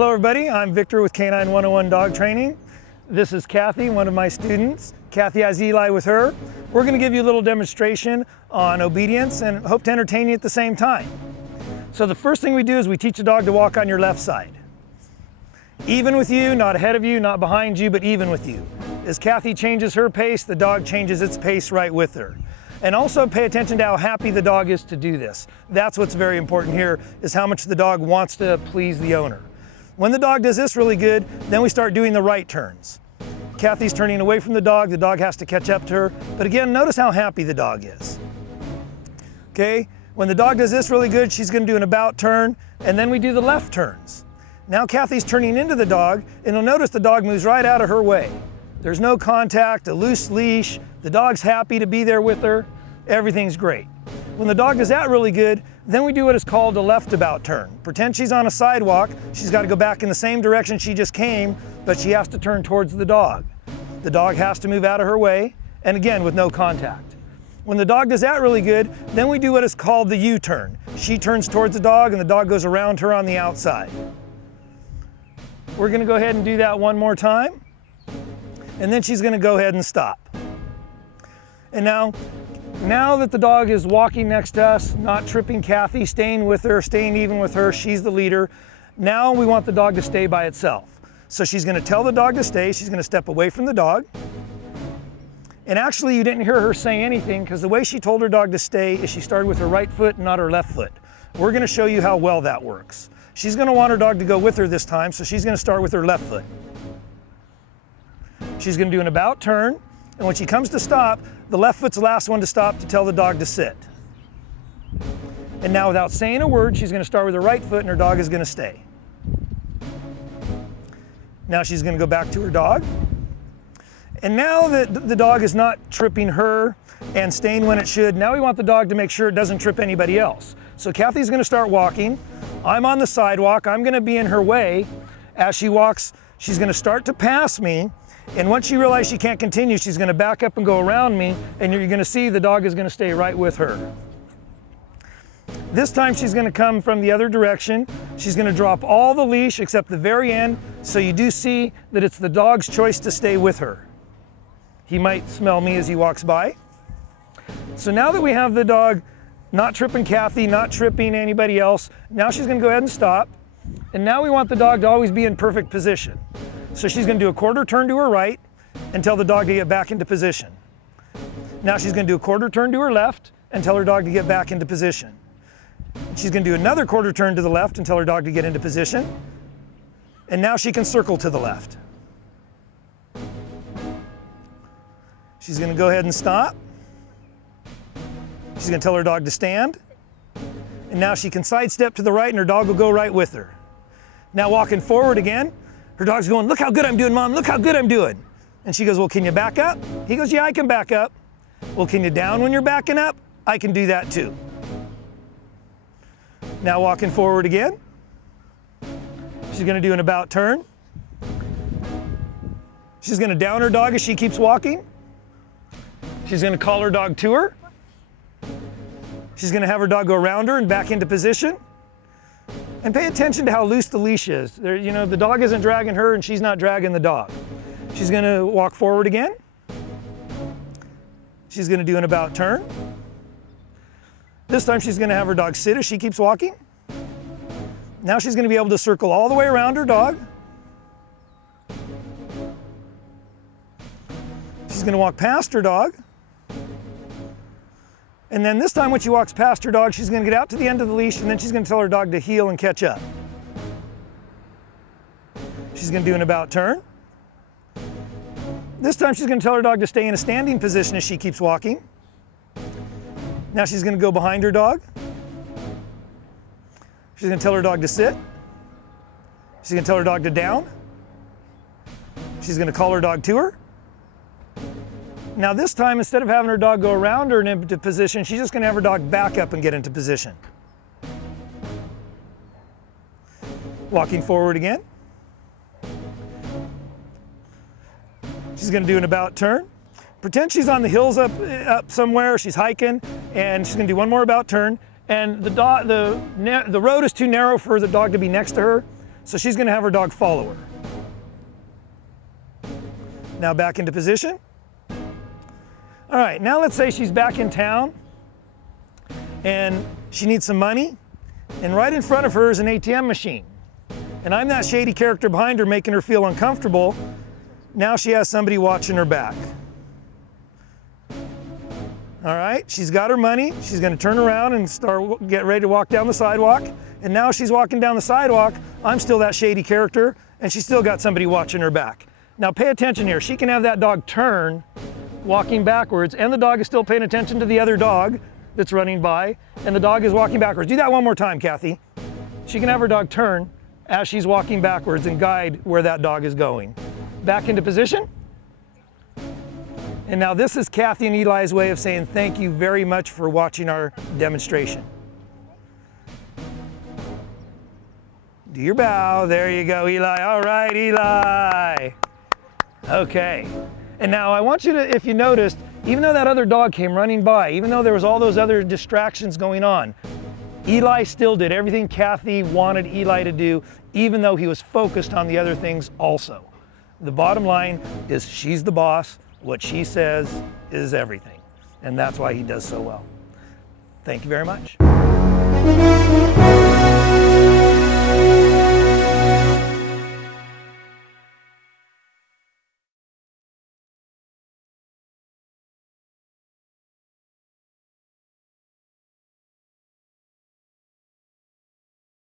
Hello everybody, I'm Victor with K9-101 Dog Training. This is Kathy, one of my students. Kathy has Eli with her. We're going to give you a little demonstration on obedience and hope to entertain you at the same time. So the first thing we do is we teach a dog to walk on your left side. Even with you, not ahead of you, not behind you, but even with you. As Kathy changes her pace, the dog changes its pace right with her. And also pay attention to how happy the dog is to do this. That's what's very important here, is how much the dog wants to please the owner. When the dog does this really good, then we start doing the right turns. Kathy's turning away from the dog has to catch up to her. But again, notice how happy the dog is. Okay, when the dog does this really good, she's gonna do an about turn, and then we do the left turns. Now Kathy's turning into the dog, and you'll notice the dog moves right out of her way. There's no contact, a loose leash, the dog's happy to be there with her, everything's great. When the dog does that really good, then we do what is called a left about turn. Pretend she's on a sidewalk, she's got to go back in the same direction she just came, but she has to turn towards the dog. The dog has to move out of her way, and again with no contact. When the dog does that really good, then we do what is called the U-turn. She turns towards the dog and the dog goes around her on the outside. We're going to go ahead and do that one more time, and then she's going to go ahead and stop. And now that the dog is walking next to us, not tripping Kathy, staying with her, staying even with her, she's the leader. Now we want the dog to stay by itself. So she's going to tell the dog to stay, she's going to step away from the dog. And actually you didn't hear her say anything because the way she told her dog to stay is she started with her right foot, not her left foot. We're going to show you how well that works. She's going to want her dog to go with her this time, so she's going to start with her left foot. She's going to do an about turn, and when she comes to stop, the left foot's the last one to stop to tell the dog to sit. And now without saying a word, she's going to start with her right foot and her dog is going to stay. Now she's going to go back to her dog. And now that the dog is not tripping her and staying when it should, now we want the dog to make sure it doesn't trip anybody else. So Kathy's going to start walking. I'm on the sidewalk. I'm going to be in her way. As she walks, she's going to start to pass me. And once she realizes she can't continue, she's going to back up and go around me, and you're going to see the dog is going to stay right with her. This time she's going to come from the other direction. She's going to drop all the leash except the very end, so you do see that it's the dog's choice to stay with her. He might smell me as he walks by. So now that we have the dog not tripping Kathy, not tripping anybody else, now she's going to go ahead and stop. And now we want the dog to always be in perfect position. So she's going to do a quarter turn to her right and tell the dog to get back into position. Now she's going to do a quarter turn to her left and tell her dog to get back into position. She's going to do another quarter turn to the left and tell her dog to get into position. And now she can circle to the left. She's going to go ahead and stop. She's going to tell her dog to stand. And now she can sidestep to the right and her dog will go right with her. Now walking forward again, her dog's going, "Look how good I'm doing, Mom, look how good I'm doing." And she goes, "Well, can you back up?" He goes, "Yeah, I can back up." "Well, can you down when you're backing up?" "I can do that too." Now walking forward again. She's going to do an about turn. She's going to down her dog as she keeps walking. She's going to call her dog to her. She's going to have her dog go around her and back into position. And pay attention to how loose the leash is. You know, the dog isn't dragging her and she's not dragging the dog. She's going to walk forward again. She's going to do an about turn. This time she's going to have her dog sit as she keeps walking. Now she's going to be able to circle all the way around her dog. She's going to walk past her dog. And then this time when she walks past her dog, she's going to get out to the end of the leash and then she's going to tell her dog to heel and catch up. She's going to do an about turn. This time she's going to tell her dog to stay in a standing position as she keeps walking. Now she's going to go behind her dog. She's going to tell her dog to sit. She's going to tell her dog to down. She's going to call her dog to her. Now this time, instead of having her dog go around her and into position, she's just going to have her dog back up and get into position. Walking forward again. She's going to do an about turn. Pretend she's on the hills up somewhere, she's hiking, and she's going to do one more about turn. And the road is too narrow for the dog to be next to her. so she's going to have her dog follow her. Now back into position. All right, now let's say she's back in town and she needs some money, and right in front of her is an ATM machine. And I'm that shady character behind her making her feel uncomfortable. Now she has somebody watching her back. All right, she's got her money. She's going to turn around and get ready to walk down the sidewalk. And now she's walking down the sidewalk. I'm still that shady character, and she's still got somebody watching her back. Now pay attention here. She can have that dog turn, walking backwards, and the dog is still paying attention to the other dog that's running by, and the dog is walking backwards. Do that one more time, Kathy. She can have her dog turn as she's walking backwards and guide where that dog is going. Back into position. And now this is Kathy and Eli's way of saying thank you very much for watching our demonstration. Do your bow. There you go, Eli. All right, Eli. Okay. And now I want you to, if you noticed, even though that other dog came running by, even though there was all those other distractions going on, Eli still did everything Kathy wanted Eli to do, even though he was focused on the other things also. The bottom line is she's the boss. What she says is everything. And that's why he does so well. Thank you very much.